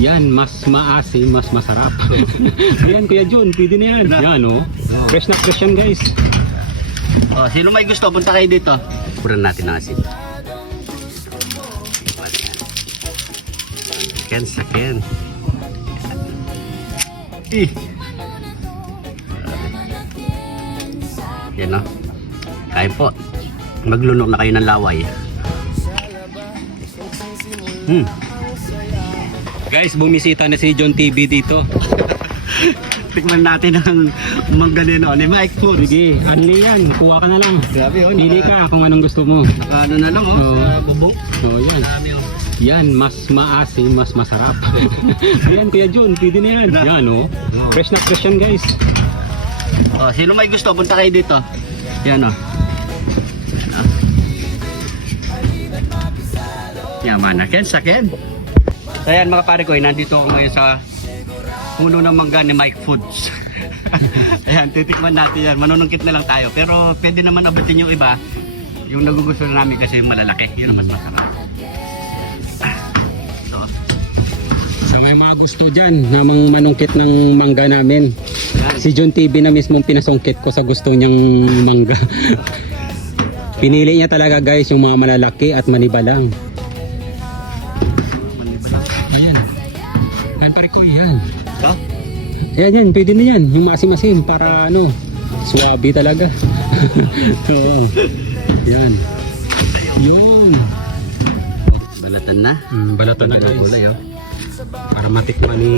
Yan, mas maasim, mas masarap. Ayan, Kuya Jun, pwede na yan. Yan, oh. Fresh na fresh yan, guys. Oh, sino may gusto, punta kayo dito. Puran natin ng asin. Sakyan. Yan, oh. Kain po. Maglunok na kayo ng laway. Guys, bumisita na si John TV dito. Tikman natin ang mangganino ni Mike Foods. Sige, anli yan. Kuha ka na lang. Grabe yun. Pili ka kung anong gusto mo. Ano na lang, oh. Bubong. So, yan. Grabe yun. Yan, mas maasim, mas masarap. Yan, Kuya Jun, pwede na yan. Yan, oh. Fresh na fresh yan, guys. Oh, sino may gusto, punta kayo dito. Yan, oh. Yaman na, Ken, sakyan. So yan mga pare ko, nandito ako ngayon sa puno ng mangga ni Mike Foods. Ayan, titikman natin yan. Manunungkit na lang tayo. Pero pwede naman abutin yung iba. Yung nagugusto na namin kasi malalaki. Yun ang mas masarap. So, Sa may mga gusto dyan, namang manungkit ng mangga namin. yan. Si John TV na mismo pinasungkit ko sa gusto niyang mangga. Pinili niya talaga, guys, yung mga malalaki at manibalang. Ayan. Yan pare ko, yan. So, Yan, pwede na yan. Yung maasim-asim para ano, swabe talaga. Oo. Yan. Yun. balatan na. Balatan na, guys. Kulay, oh. Para matikman ni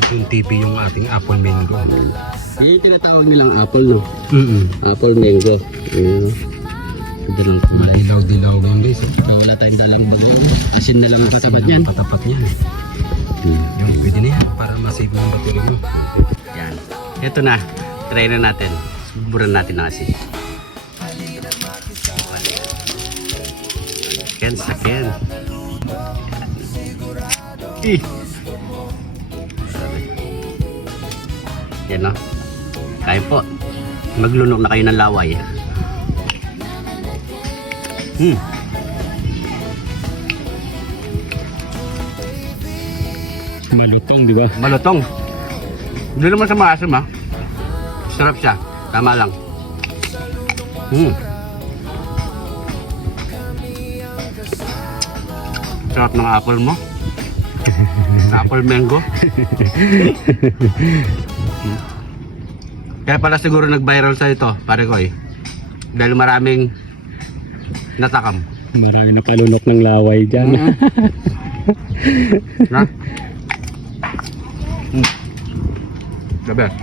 John TV yung ating apple mango. Yan yung tinatawag nilang apple, no? Apple mango. Dilaw-dilaw yan, guys. Wala tayong dalang bagay. Asin na lang ang katapat niyan. Patapat niyan. Yung pwede na yan para masave mo ang battery mo. Yan. Ito na. Try na natin. Buran natin ng asin. Sakyan. Yan, no? Kain po. Maglunok na kayo ng laway. Malutong, di ba? Malutong. Hindi naman sa maasim, ha? Sarap siya. Tama lang. Sarap ng apple mo. Apple mango. Kaya pala siguro nag-viral sa ito, pare ko, eh. Dahil maraming natakam. Marami na palunok ng laway dyan. Na? The best.